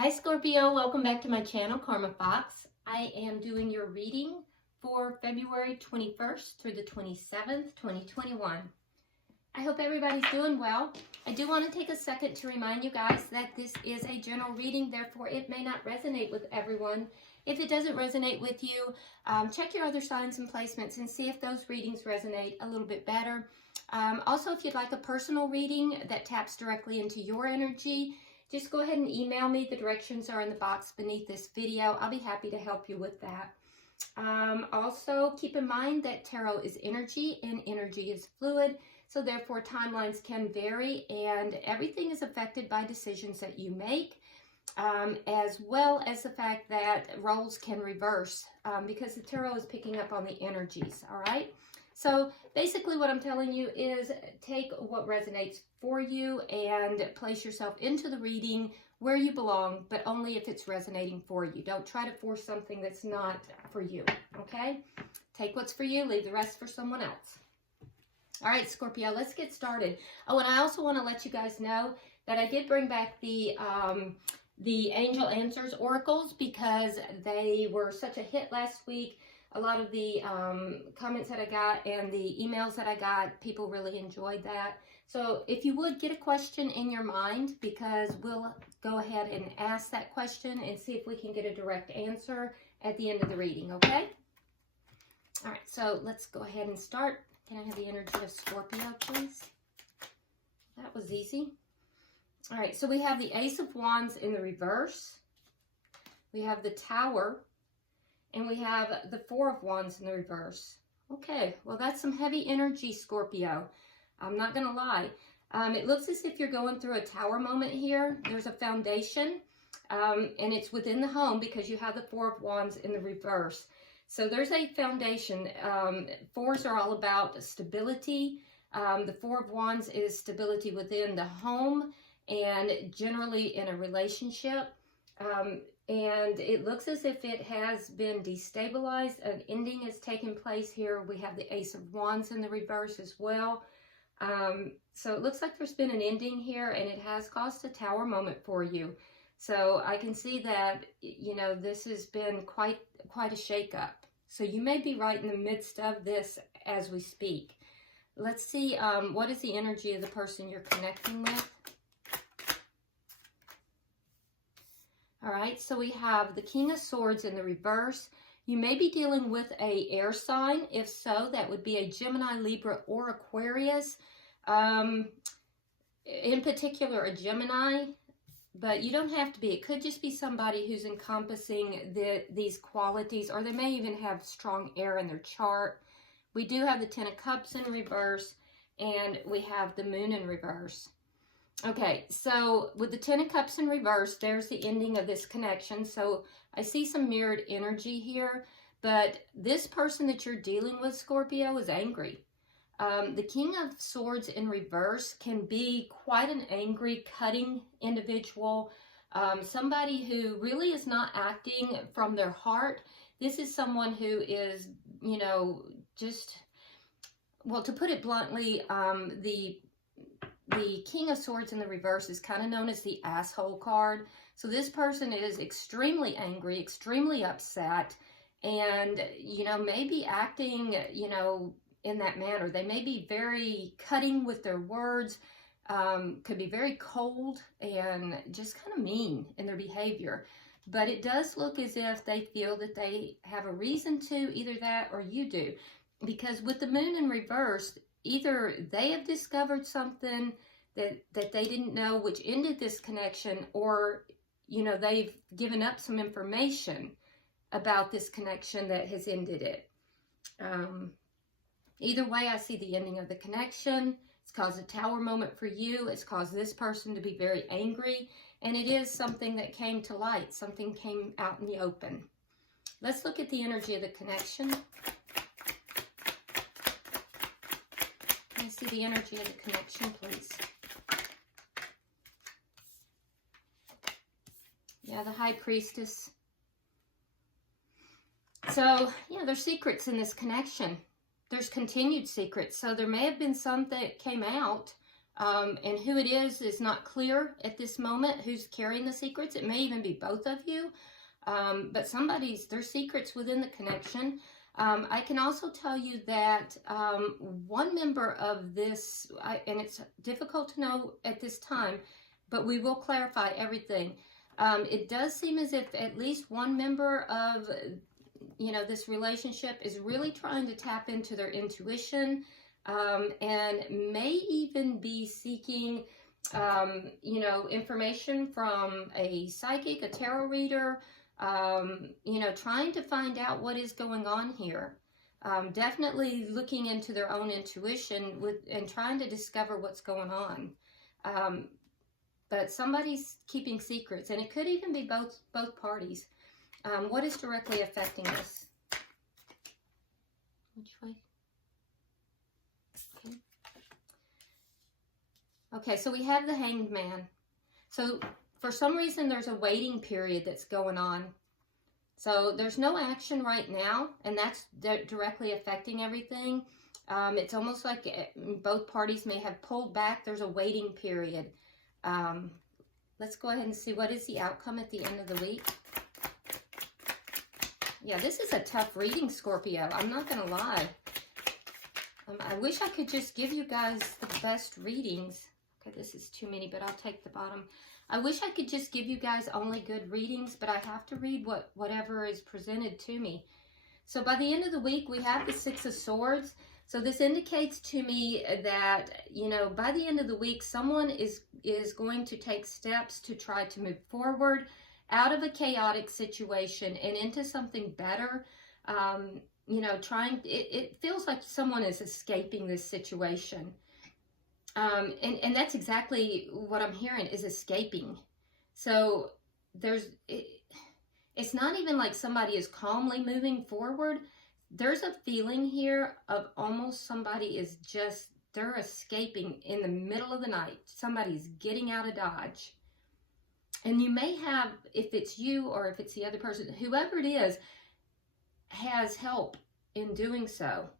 Hi Scorpio, welcome back to my channel, Karma Fox. I am doing your reading for February 21st through the 27th, 2021. I hope everybody's doing well. I do want to take a second to remind you guys that this is a general reading, therefore it may not resonate with everyone. If it doesn't resonate with you, check your other signs and placements and see if those readings resonate a little bit better. Also, if you'd like a personal reading that taps directly into your energy, just go ahead and email me. The directions are in the box beneath this video. I'll be happy to help you with that. Also, keep in mind that tarot is energy and energy is fluid. So therefore, timelines can vary and everything is affected by decisions that you make, as well as the fact that roles can reverse because the tarot is picking up on the energies, all right? So basically what I'm telling you is take what resonates for you and place yourself into the reading where you belong, but only if it's resonating for you. Don't try to force something that's not for you, okay? Take what's for you, leave the rest for someone else. All right, Scorpio, let's get started. Oh, and I also want to let you guys know that I did bring back the Angel Answers Oracles because they were such a hit last week. A lot of the comments that I got and the emails that I got, people really enjoyed that. So if you would get a question in your mind, because we'll go ahead and ask that question and see if we can get a direct answer at the end of the reading, okay? All right, so let's go ahead and start. Can I have the energy of Scorpio, please? That was easy. All right, so we have the Ace of Wands in the reverse. We have the Tower. And we have the Four of Wands in the reverse. Okay, well, that's some heavy energy, Scorpio. I'm not going to lie. It looks as if you're going through a tower moment here. There's a foundation, and it's within the home because you have the Four of Wands in the reverse. So there's a foundation. Fours are all about stability. The Four of Wands is stability within the home and generally in a relationship. And it looks as if it has been destabilized. An ending has taken place here. We have the Ace of Wands in the reverse as well. So it looks like there's been an ending here and it has caused a tower moment for you. So I can see that, you know, this has been quite a shakeup. So you may be right in the midst of this as we speak. Let's see, what is the energy of the person you're connecting with? All right, so we have the King of Swords in the reverse. You may be dealing with an air sign. If so, that would be a Gemini, Libra, or Aquarius. In particular, a Gemini, but you don't have to be. It could just be somebody who's encompassing these qualities, or they may even have strong air in their chart. We do have the Ten of Cups in reverse, and we have the Moon in reverse. Okay, so with the Ten of Cups in reverse, there's the ending of this connection. So I see some mirrored energy here, but this person that you're dealing with, Scorpio, is angry. The King of Swords in reverse can be quite an angry, cutting individual, somebody who really is not acting from their heart. This is someone who is, you know, just, well, to put it bluntly, the King of Swords in the reverse is kind of known as the asshole card. So this person is extremely angry, extremely upset, and, you know, maybe acting, you know, in that manner. They may be very cutting with their words, could be very cold and just kind of mean in their behavior. But it does look as if they feel that they have a reason to, either that or you do. Because with the Moon in reverse, either they have discovered something that they didn't know, which ended this connection, or, you know, they've given up some information about this connection that has ended it. Either way, I see the ending of the connection. It's caused a tower moment for you. It's caused this person to be very angry, and it is something that came to light. Something came out in the open. Let's look at the energy of the connection. Can I see the energy of the connection, please? Yeah, the High Priestess. So, you know, there's secrets in this connection. There's continued secrets. So there may have been some that came out And who it is not clear at this moment, who's carrying the secrets. It may even be both of you, but there's secrets within the connection. I can also tell you that one member of this, and it's difficult to know at this time, but we will clarify everything. It does seem as if at least one member of, this relationship is really trying to tap into their intuition, and may even be seeking, information from a psychic, a tarot reader, trying to find out what is going on here. Definitely looking into their own intuition and trying to discover what's going on. But somebody's keeping secrets, and it could even be both parties. What is directly affecting this? Which way? Okay, so we have the Hanged Man. So for some reason, there's a waiting period that's going on. So there's no action right now, and that's directly affecting everything. It's almost like both parties may have pulled back. There's a waiting period. Let's go ahead and see what is the outcome at the end of the week. Yeah, this is a tough reading, Scorpio. I'm not going to lie. I wish I could just give you guys the best readings. Okay, this is too many, but I'll take the bottom. I wish I could just give you guys only good readings, but I have to read whatever is presented to me. So by the end of the week, we have the Six of Swords. So this indicates to me that, by the end of the week, someone is going to take steps to try to move forward out of a chaotic situation and into something better. It feels like someone is escaping this situation. And that's exactly what I'm hearing, is escaping. So it's not even like somebody is calmly moving forward. There's a feeling here of almost somebody is they're escaping in the middle of the night. Somebody's getting out of Dodge. And you may have, if it's you or if it's the other person, whoever it is, has help in doing so.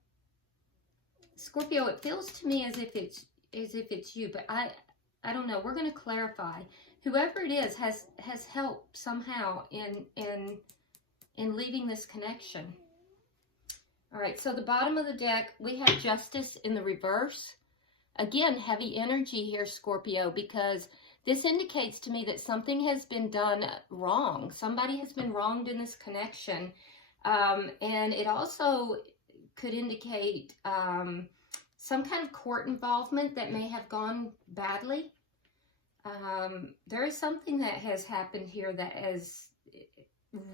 Scorpio, it feels to me as if it's you, but I don't know. We're going to clarify. Whoever it is has help somehow in leaving this connection. All right, so the bottom of the deck, we have Justice in the reverse. Again, heavy energy here, Scorpio, because this indicates to me that something has been done wrong. Somebody has been wronged in this connection. And it also could indicate some kind of court involvement that may have gone badly. There is something that has happened here that has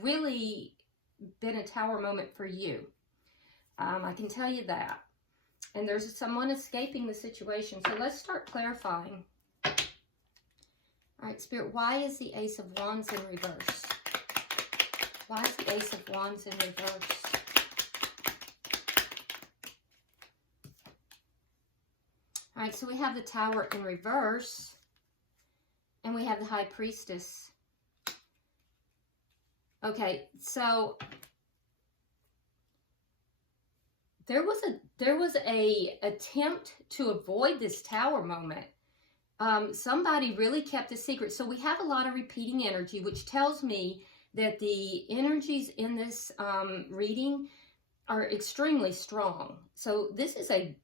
really been a tower moment for you. I can tell you that. And there's someone escaping the situation. So let's start clarifying. All right, Spirit, why is the Ace of Wands in reverse? Why is the Ace of Wands in reverse? All right, so we have the Tower in reverse, and we have the High Priestess. Okay, so there was a attempt to avoid this Tower moment. Somebody really kept a secret. So we have a lot of repeating energy, which tells me that the energies in this reading are extremely strong. So this is a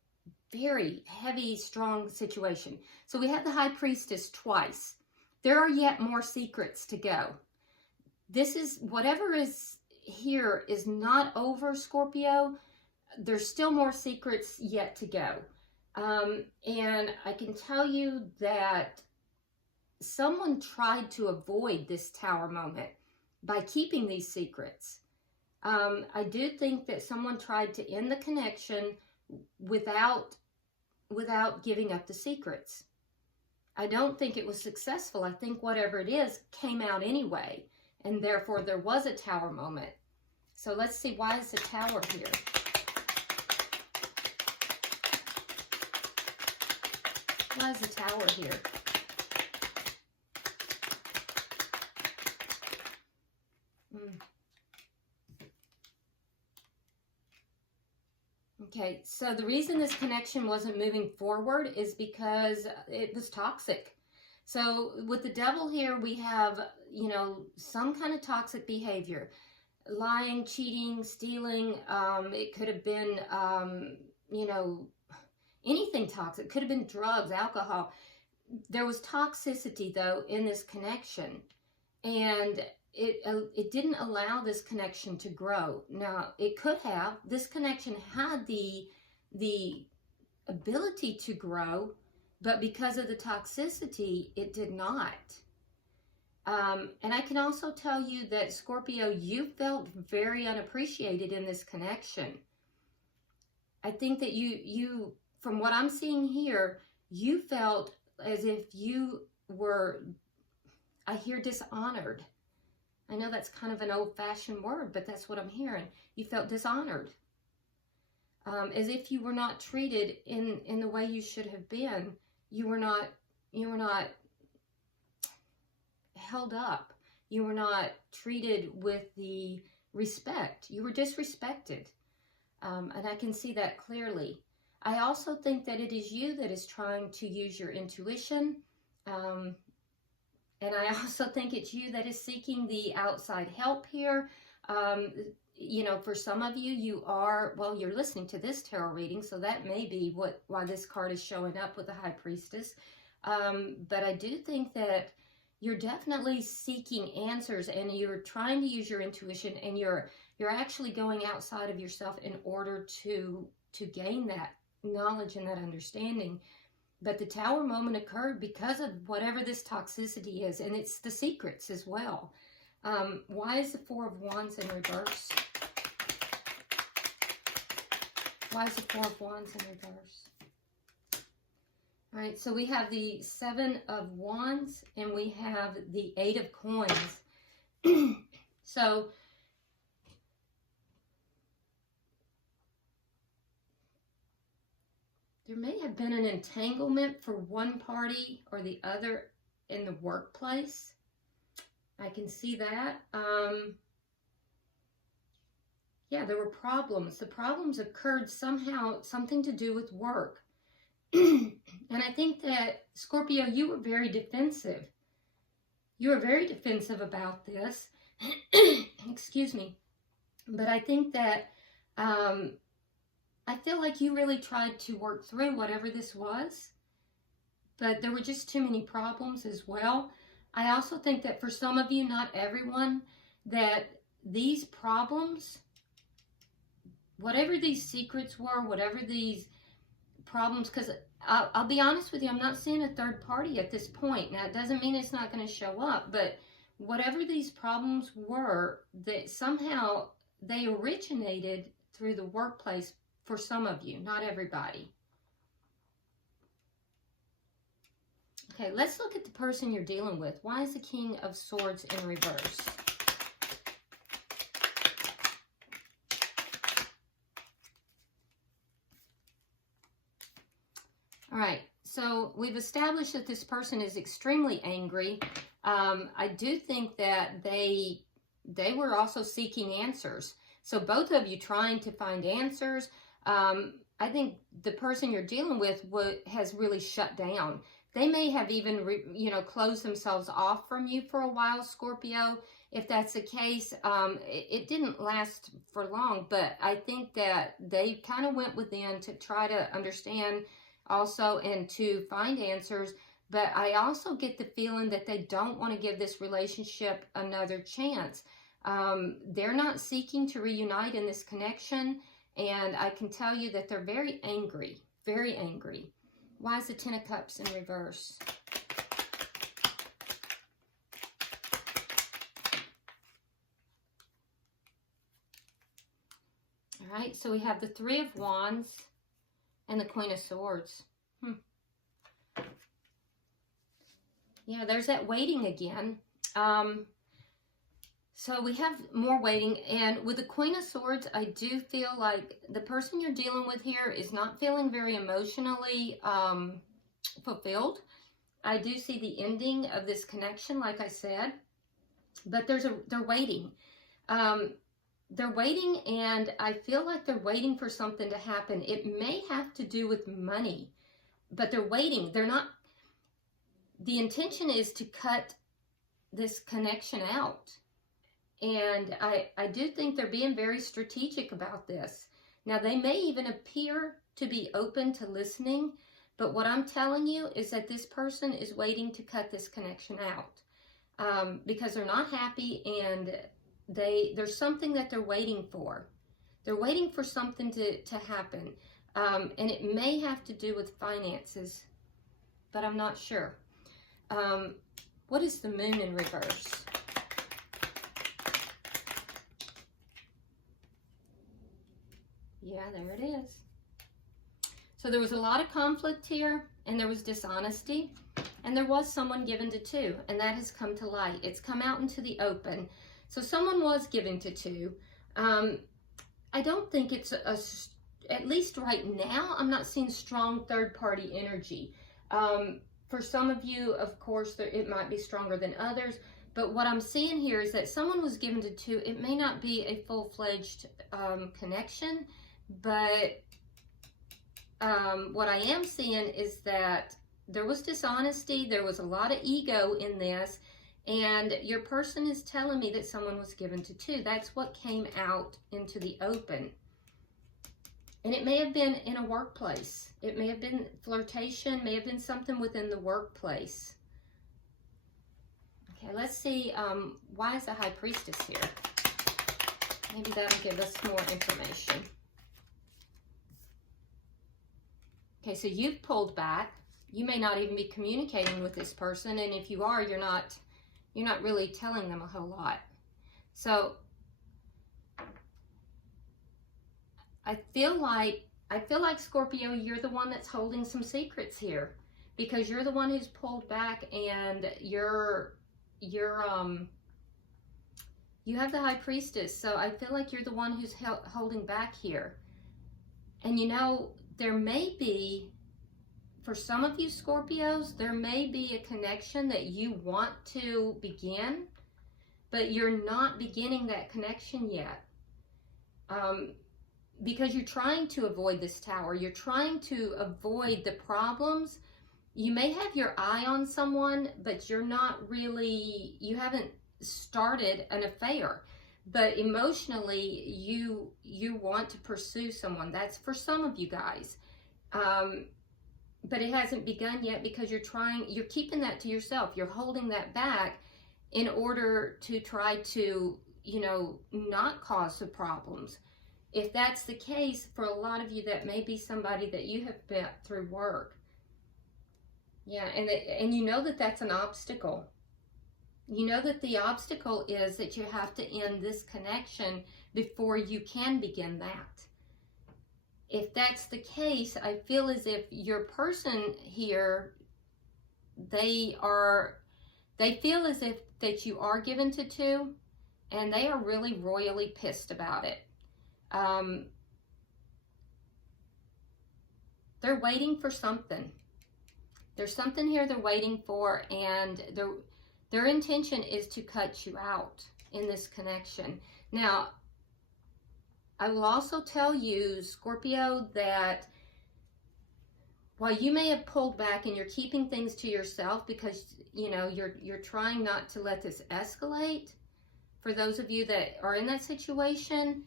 very heavy, strong situation. So we have the High Priestess twice. There are yet more secrets to go. This is, whatever is here is not over, Scorpio. There's still more secrets yet to go. And I can tell you that someone tried to avoid this Tower moment by keeping these secrets. I do think that someone tried to end the connection without giving up the secrets. I don't think it was successful. I think whatever it is came out anyway, and therefore there was a Tower moment. So let's see, why is the Tower here? Why is the Tower here? Okay, so the reason this connection wasn't moving forward is because it was toxic. So with the devil here, we have, you know, some kind of toxic behavior. Lying, cheating, stealing. It could have been, you know, anything toxic. It could have been drugs, alcohol. There was toxicity, though, in this connection. And it didn't allow this connection to grow. Now, it could have. This connection had the ability to grow, but because of the toxicity, it did not. And I can also tell you that, Scorpio, you felt very unappreciated in this connection. I think that you, from what I'm seeing here, you felt as if you were, I hear dishonored. I know that's kind of an old-fashioned word, but that's what I'm hearing. You felt dishonored. As if you were not treated in the way you should have been. You were not held up. You were not treated with the respect. You were disrespected. And I can see that clearly. I also think that it is you that is trying to use your intuition. And I also think it's you that is seeking the outside help here. You know, for some of you, you are, well, you're listening to this tarot reading, so that may be why this card is showing up with the High Priestess. But I do think that you're definitely seeking answers, and you're trying to use your intuition, and you're actually going outside of yourself in order to gain that knowledge and that understanding. But the Tower moment occurred because of whatever this toxicity is, and it's the secrets as well. Why is the Four of Wands in reverse? Why is the Four of Wands in reverse? All right, so we have the Seven of Wands, and we have the Eight of Coins. So, there may have been an entanglement for one party or the other in the workplace. I can see that. Yeah, there were problems. The problems occurred somehow, something to do with work. And I think that, Scorpio, you were very defensive. You were very defensive about this. Excuse me. But I think that I feel like you really tried to work through whatever this was. But there were just too many problems as well. I also think that for some of you, not everyone, that these problems, whatever these secrets were, whatever these problems, because I'll be honest with you, I'm not seeing a third party at this point. Now, it doesn't mean it's not going to show up, but whatever these problems were, that somehow they originated through the workplace for some of you, not everybody. Okay, let's look at the person you're dealing with. Why is the King of Swords in reverse? All right, so we've established that this person is extremely angry. I do think that they were also seeking answers. So both of you trying to find answers. I think the person you're dealing with has really shut down. They may have even, closed themselves off from you for a while, Scorpio. If that's the case, it didn't last for long, but I think that they kind of went within to try to understand also and to find answers. But I also get the feeling that they don't want to give this relationship another chance. They're not seeking to reunite in this connection, and I can tell you that they're very angry, very angry. Why is the Ten of Cups in reverse? All right, so we have the Three of Wands and the Queen of Swords. Yeah, there's that waiting again. So we have more waiting, and with the Queen of Swords, I do feel like the person you're dealing with here is not feeling very emotionally fulfilled. I do see the ending of this connection, like I said, but they're waiting. they're waiting, and I feel like they're waiting for something to happen. It may have to do with money, but they're waiting. They're not, the intention is to cut this connection out. And I do think they're being very strategic about this. Now, they may even appear to be open to listening, but what I'm telling you is that this person is waiting to cut this connection out because they're not happy, and there's something that they're waiting for. They're waiting for something to happen, and it may have to do with finances, but I'm not sure. What is the moon in reverse? Yeah, there it is. So there was a lot of conflict here, and there was dishonesty, and there was someone given to two, and that has come to light. It's come out into the open. So someone was given to two. I don't think it's at least right now, I'm not seeing strong third-party energy. For some of you, of course, it might be stronger than others, but what I'm seeing here is that someone was given to two. It may not be a full-fledged connection, but what I am seeing is that there was dishonesty, there was a lot of ego in this, and your person is telling me that someone was given to two. That's what came out into the open. And it may have been in a workplace. It may have been flirtation, may have been something within the workplace. Okay, let's see, why is the High Priestess here? Maybe that'll give us more information. Okay, so you've pulled back. You may not even be communicating with this person, and if you are, you're not really telling them a whole lot. So I feel like Scorpio, you're the one that's holding some secrets here, because you're the one who's pulled back, and you have the High Priestess. So I feel like you're the one who's holding back here. And you know, there may be, for some of you Scorpios, there may be a connection that you want to begin, but you're not beginning that connection yet. Because you're trying to avoid this Tower. You're trying to avoid the problems. You may have your eye on someone, but you're not really, you haven't started an affair. But emotionally, you want to pursue someone. That's for some of you guys. But it hasn't begun yet because you're keeping that to yourself. You're holding that back in order to try to, not cause the problems. If that's the case, for a lot of you, that may be somebody that you have met through work. Yeah, and you know that that's an obstacle. You know that the obstacle is that you have to end this connection before you can begin that. If that's the case, I feel as if your person here, they feel as if that you are given to two, and they are really royally pissed about it. They're waiting for something. There's something here they're waiting for, and their intention is to cut you out in this connection. Now, I will also tell you, Scorpio, that while you may have pulled back and you're keeping things to yourself because, you're trying not to let this escalate, for those of you that are in that situation,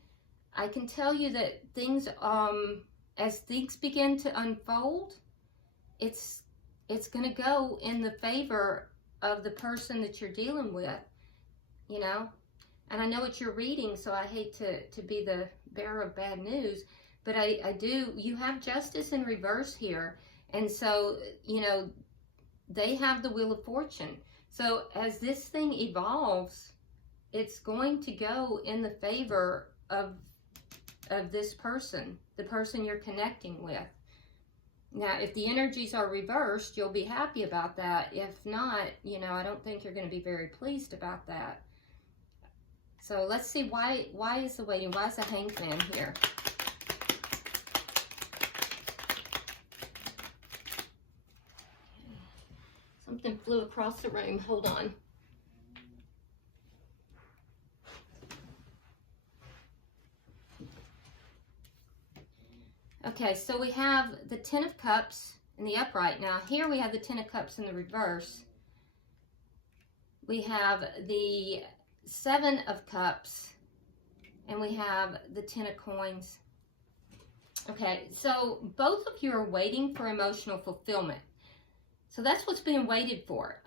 I can tell you that things, as things begin to unfold, it's going to go in the favor of the person that you're dealing with, And I know it's your reading, so I hate to be the bearer of bad news, but you have Justice in reverse here. And so, they have the Wheel of Fortune. So as this thing evolves, it's going to go in the favor of this person, the person you're connecting with. Now, if the energies are reversed, you'll be happy about that. If not, I don't think you're going to be very pleased about that. So let's see, why is the waiting? Why is the Hanged Man here? Something flew across the room. Hold on. Okay, so we have the Ten of Cups in the upright. Now here we have the Ten of Cups in the reverse. We have the Seven of Cups, and we have the Ten of Coins. Okay, so both of you are waiting for emotional fulfillment. So that's what's being waited for.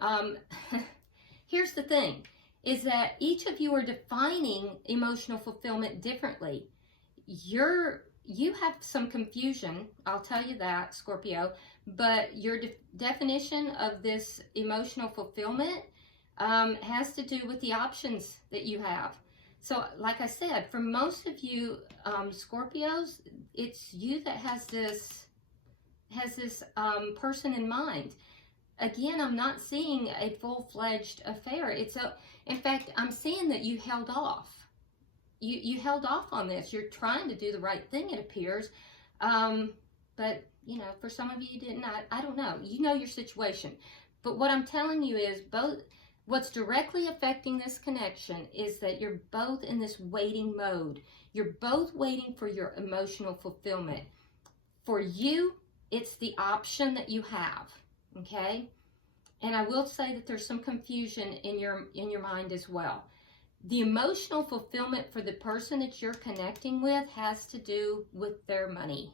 Here's the thing, is that each of you are defining emotional fulfillment differently. You have some confusion, I'll tell you that, Scorpio, but your definition of this emotional fulfillment has to do with the options that you have. So like I said, for most of you Scorpios, it's you that has this person in mind. Again, I'm not seeing a full-fledged affair. In fact, I'm seeing that you held off. You held off on this. You're trying to do the right thing, it appears. But, you know, for some of you, you didn't. I don't know. You know your situation. But what I'm telling you is what's directly affecting this connection is that you're both in this waiting mode. You're both waiting for your emotional fulfillment. For you, it's the option that you have, okay? And I will say that there's some confusion in your mind as well. The emotional fulfillment for the person that you're connecting with has to do with their money.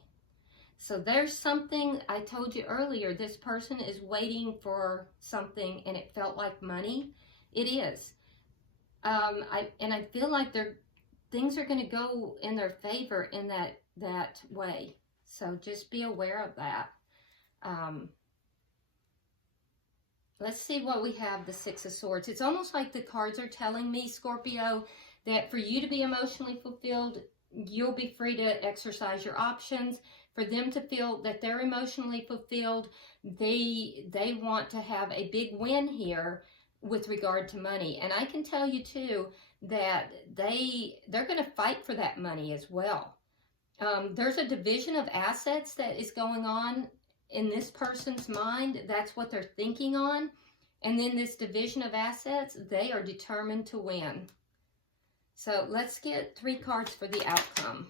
So there's something, I told you earlier, this person is waiting for something and it felt like money. It is. I feel like things are going to go in their favor in that way. So just be aware of that. Let's see what we have, the Six of Swords. It's almost like the cards are telling me, Scorpio, that for you to be emotionally fulfilled, you'll be free to exercise your options. For them to feel that they're emotionally fulfilled, they want to have a big win here with regard to money. And I can tell you, too, that they're going to fight for that money as well. There's a division of assets that is going on in this person's mind. That's what they're thinking on. And then this division of assets, they are determined to win. So let's get 3 cards for the outcome.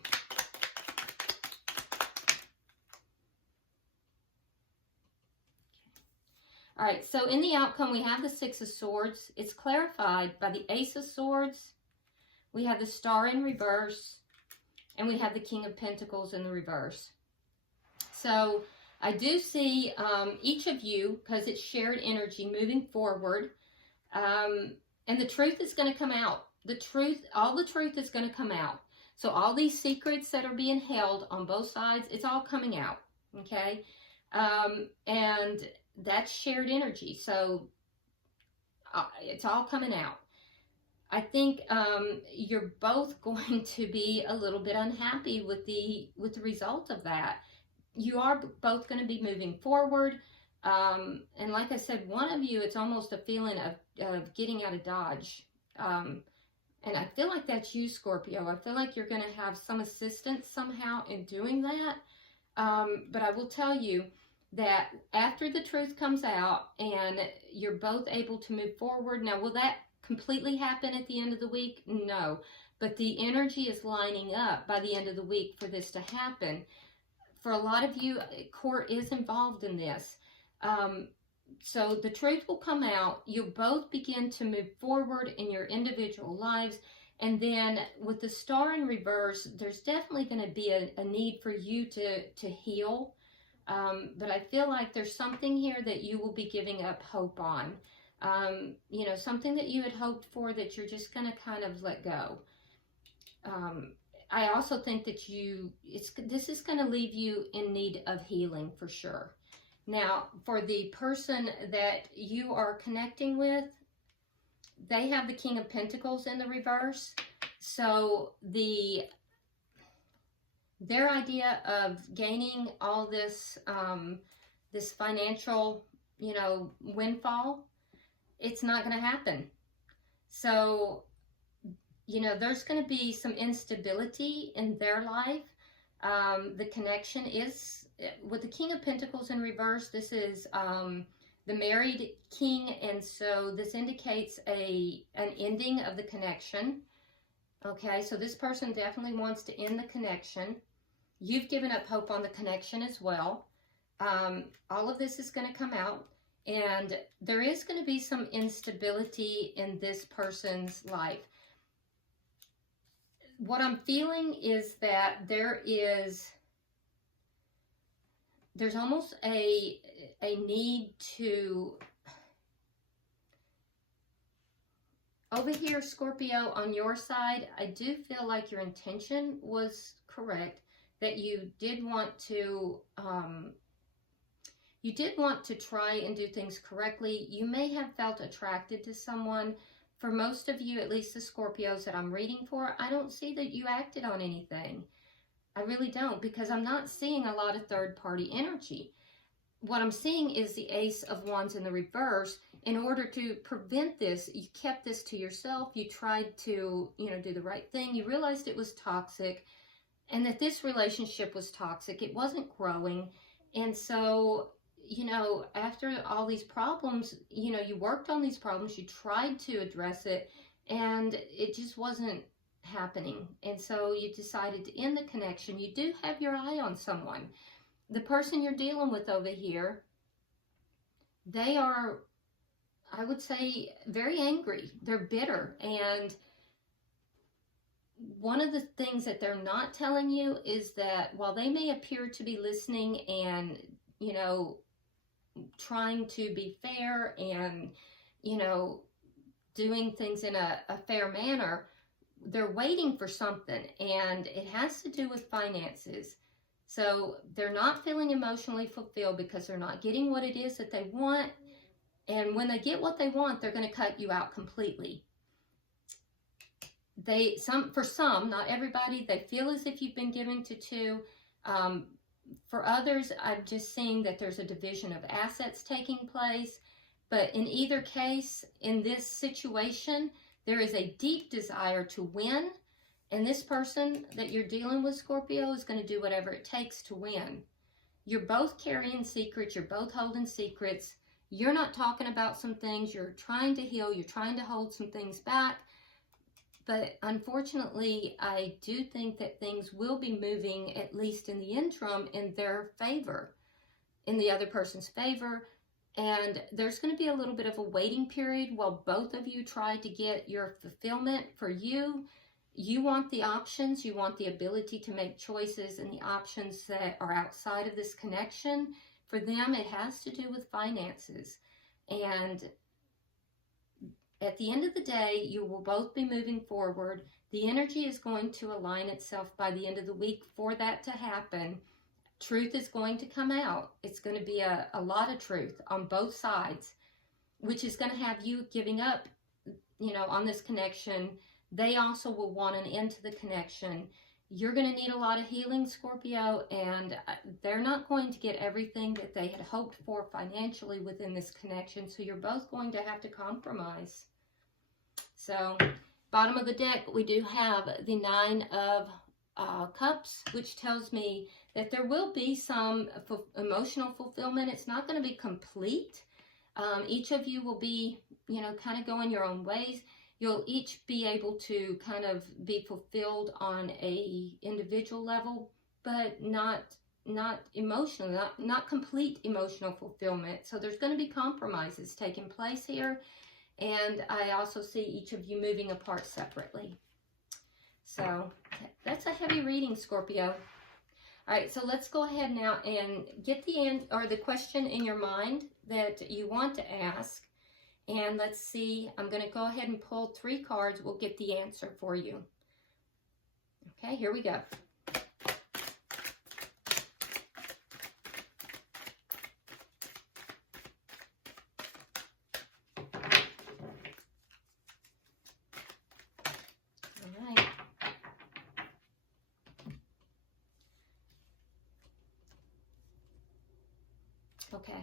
All right, so in the outcome, we have the Six of Swords. It's clarified by the Ace of Swords. We have the Star in reverse, and we have the King of Pentacles in the reverse. So I do see each of you, because it's shared energy, moving forward, and the truth is going to come out. All the truth is going to come out. So all these secrets that are being held on both sides, it's all coming out, okay? And that's shared energy, so it's all coming out. I think you're both going to be a little bit unhappy with the result of that. You are both going to be moving forward, and like I said, one of you, it's almost a feeling of getting out of Dodge, and I feel like that's you, Scorpio. I feel like you're going to have some assistance somehow in doing that, but I will tell you that after the truth comes out and you're both able to move forward. Now, will that completely happen at the end of the week? No, but the energy is lining up by the end of the week for this to happen. For a lot of you, court is involved in this. So the truth will come out. You'll both begin to move forward in your individual lives. And then with the Star in reverse, there's definitely going to be a need for you to heal. But I feel like there's something here that you will be giving up hope on. You know, something that you had hoped for that you're just going to kind of let go. I also think that this is going to leave you in need of healing for sure. Now, for the person that you are connecting with, they have the King of Pentacles in the reverse. So their idea of gaining all this this financial, you know, windfall, it's not going to happen. So, you know, there's going to be some instability in their life. The connection is, with the King of Pentacles in reverse, this is the married king, and so this indicates an ending of the connection. Okay, so this person definitely wants to end the connection. You've given up hope on the connection as well. All of this is going to come out, and there is going to be some instability in this person's life. What I'm feeling is that there's almost a need to, over here, Scorpio, on your side, I do feel like your intention was correct, that you did want to try and do things correctly. You may have felt attracted to someone. For most of you, at least the Scorpios that I'm reading for, I don't see that you acted on anything. I really don't, because I'm not seeing a lot of third-party energy. What I'm seeing is the Ace of Wands in the reverse. In order to prevent this, you kept this to yourself. You tried to, do the right thing. You realized it was toxic, and that this relationship was toxic. It wasn't growing. And so, after all these problems, you worked on these problems, you tried to address it, and it just wasn't happening. And so you decided to end the connection. You do have your eye on someone. The person you're dealing with over here, they are, I would say, very angry. They're bitter. And one of the things that they're not telling you is that while they may appear to be listening and, trying to be fair and, doing things in a fair manner, they're waiting for something, and it has to do with finances. So they're not feeling emotionally fulfilled because they're not getting what it is that they want. And when they get what they want, they're going to cut you out completely. For some, not everybody, they feel as if you've been giving to two. For others, I'm just seeing that there's a division of assets taking place. But in either case, in this situation, there is a deep desire to win. And this person that you're dealing with, Scorpio, is going to do whatever it takes to win. You're both carrying secrets. You're both holding secrets. You're not talking about some things. You're trying to heal. You're trying to hold some things back. But unfortunately, I do think that things will be moving, at least in the interim, in their favor, in the other person's favor. And there's going to be a little bit of a waiting period while both of you try to get your fulfillment. For you, you want the options. You want the ability to make choices and the options that are outside of this connection. For them, it has to do with finances. And at the end of the day, you will both be moving forward. The energy is going to align itself by the end of the week for that to happen. Truth is going to come out. It's going to be a lot of truth on both sides, which is going to have you giving up, on this connection. They also will want an end to the connection. You're going to need a lot of healing, Scorpio, and they're not going to get everything that they had hoped for financially within this connection, so you're both going to have to compromise. So, bottom of the deck, we do have the Nine of Cups, which tells me that there will be some emotional fulfillment. It's not going to be complete. Each of you will be, kind of going your own ways. You'll each be able to kind of be fulfilled on a individual level, but not emotional, not complete emotional fulfillment. So there's going to be compromises taking place here. And I also see each of you moving apart separately. So that's a heavy reading, Scorpio. All right, so let's go ahead now and get the question in your mind that you want to ask. And let's see, I'm going to go ahead and pull 3 cards. We'll get the answer for you. Okay, here we go. All right. Okay.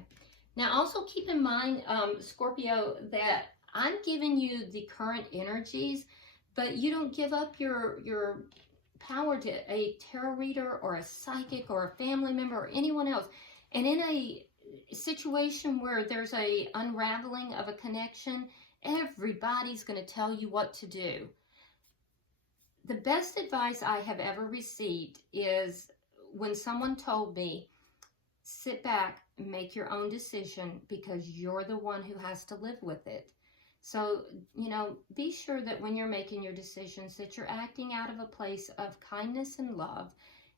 Now, also keep in mind, Scorpio, that I'm giving you the current energies, but you don't give up your power to a tarot reader or a psychic or a family member or anyone else. And in a situation where there's a unraveling of a connection, everybody's going to tell you what to do. The best advice I have ever received is when someone told me, sit back and make your own decision because you're the one who has to live with it. So, you know, be sure that when you're making your decisions that you're acting out of a place of kindness and love.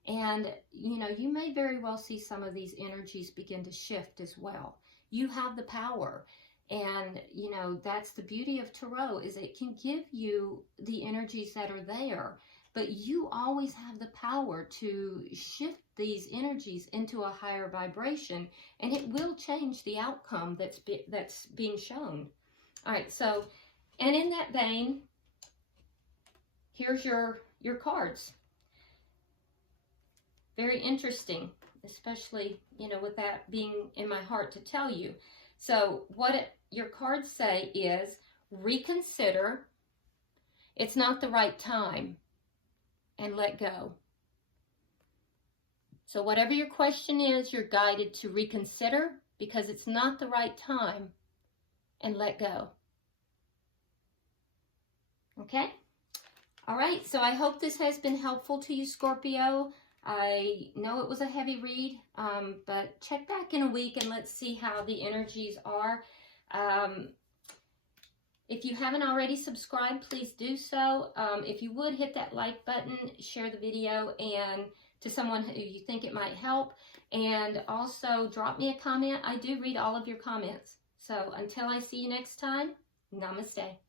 And, you know, you may very well see some of these energies begin to shift as well. You have the power. And, you know, that's the beauty of Tarot, is it can give you the energies that are there, but you always have the power to shift these energies into a higher vibration, and it will change the outcome that's being shown. All right, so, and in that vein, here's your cards. Very interesting, especially, you know, with that being in my heart to tell you. So what your cards say is, reconsider, it's not the right time, and let go. So whatever your question is, you're guided to reconsider because it's not the right time, and let go. Okay? All right, so I hope this has been helpful to you, Scorpio. I know it was a heavy read, but check back in a week and let's see how the energies are. If you haven't already subscribed, please do so. If you would, hit that like button, share the video and to someone who you think it might help. And also drop me a comment. I do read all of your comments. So until I see you next time, namaste.